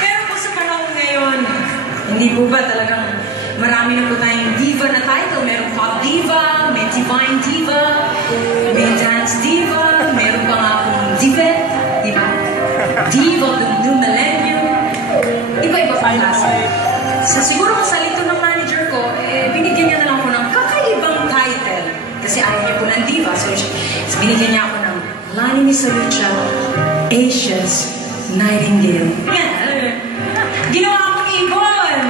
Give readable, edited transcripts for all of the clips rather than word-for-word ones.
Pero po sa panahon ngayon, hindi po ba talagang marami na po tayong diva na title. Merong pop diva, may divine diva, may dance diva, meron pa nga pong divet, di ba? Diva of the new millennium. Iba-iba pa klase. So siguro masalito ng manager ko, binigyan niya na lang ko ng kakaibang title. Kasi ayaw niya po ng diva. So binigyan niya ako ng Lani Misalucha, Asia's Nightingale. Ginawa akong ibon!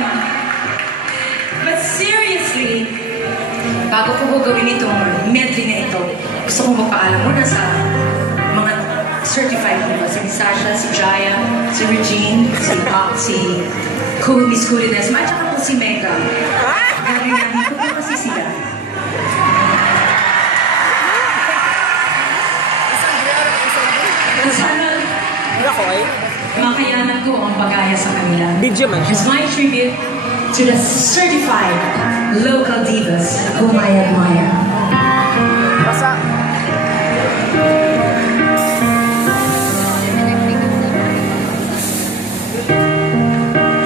But seriously, bago ko gawin itong medley na ito, gusto kong magpaalam muna sa mga certified ko. Si Sasha, si Jaya, si Regine, si Pop, si Miss Coolness, at saka po si Mega. Gagawin ko po kasi sila. Sana makayanan ko ang pag-aya sa kanila. It's my tribute to the certified local divas whom I admire.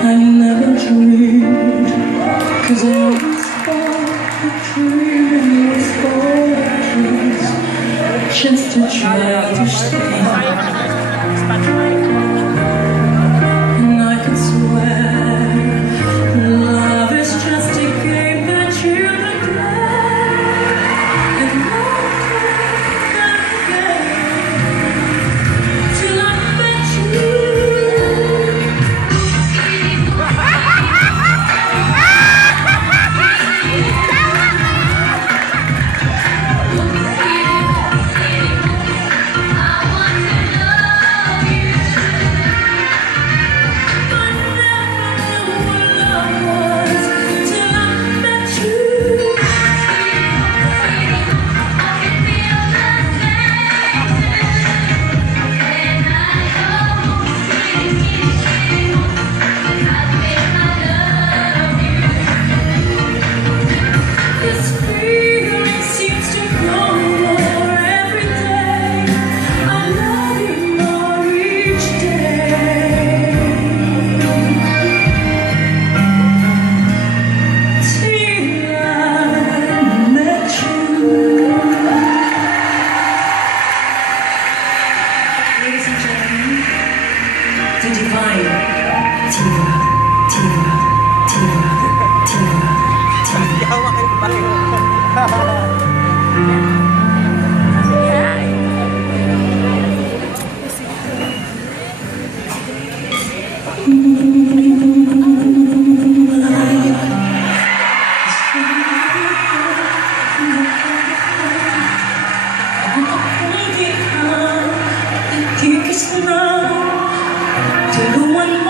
I never dreamed, 'cause I always thought a dream was for dreams, just to try to stay. And I could swear love is just a game that children play. And again, till I met you. Tulungan